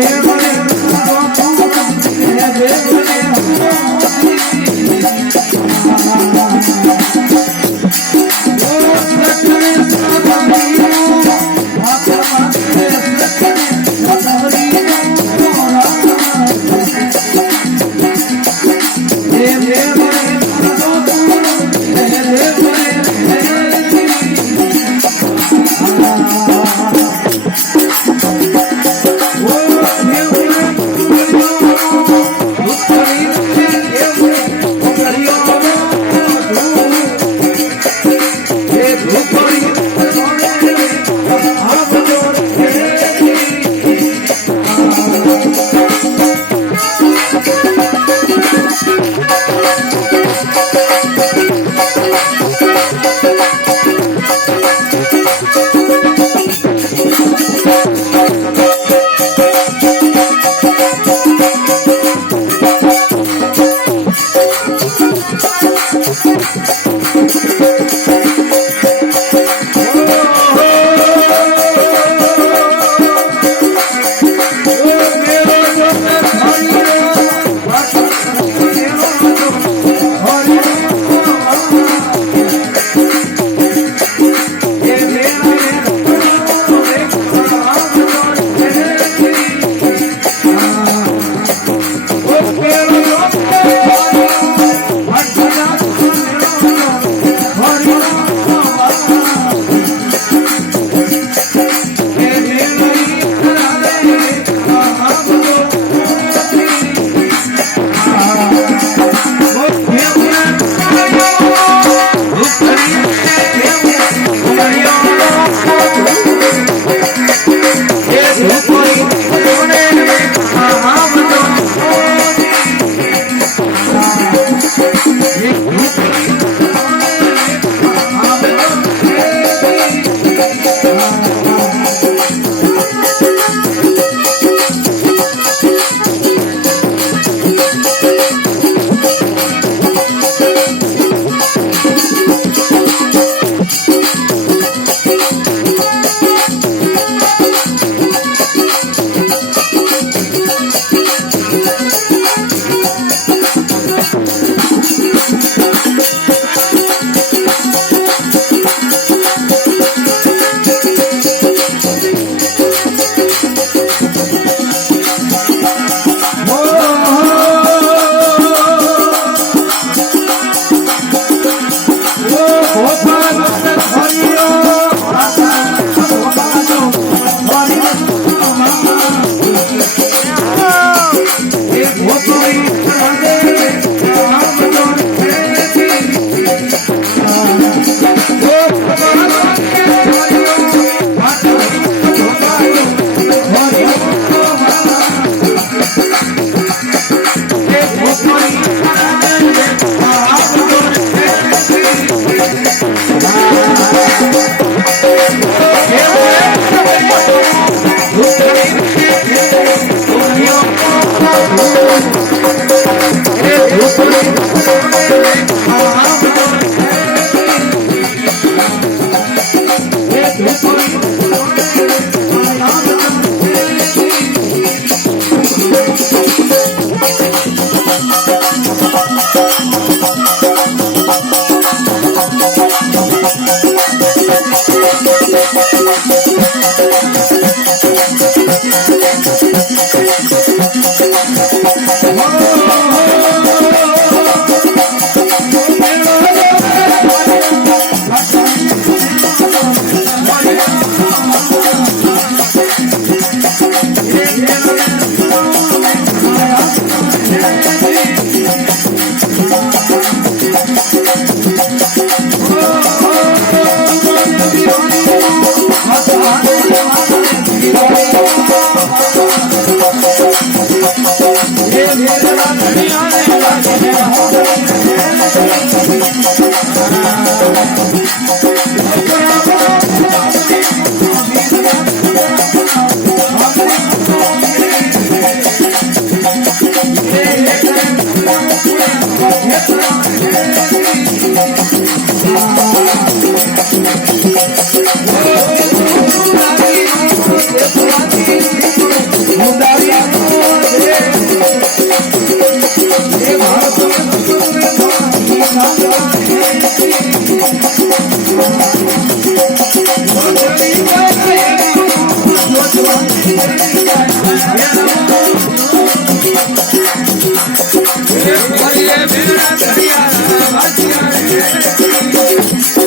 Oh, yeah Rama Yeah.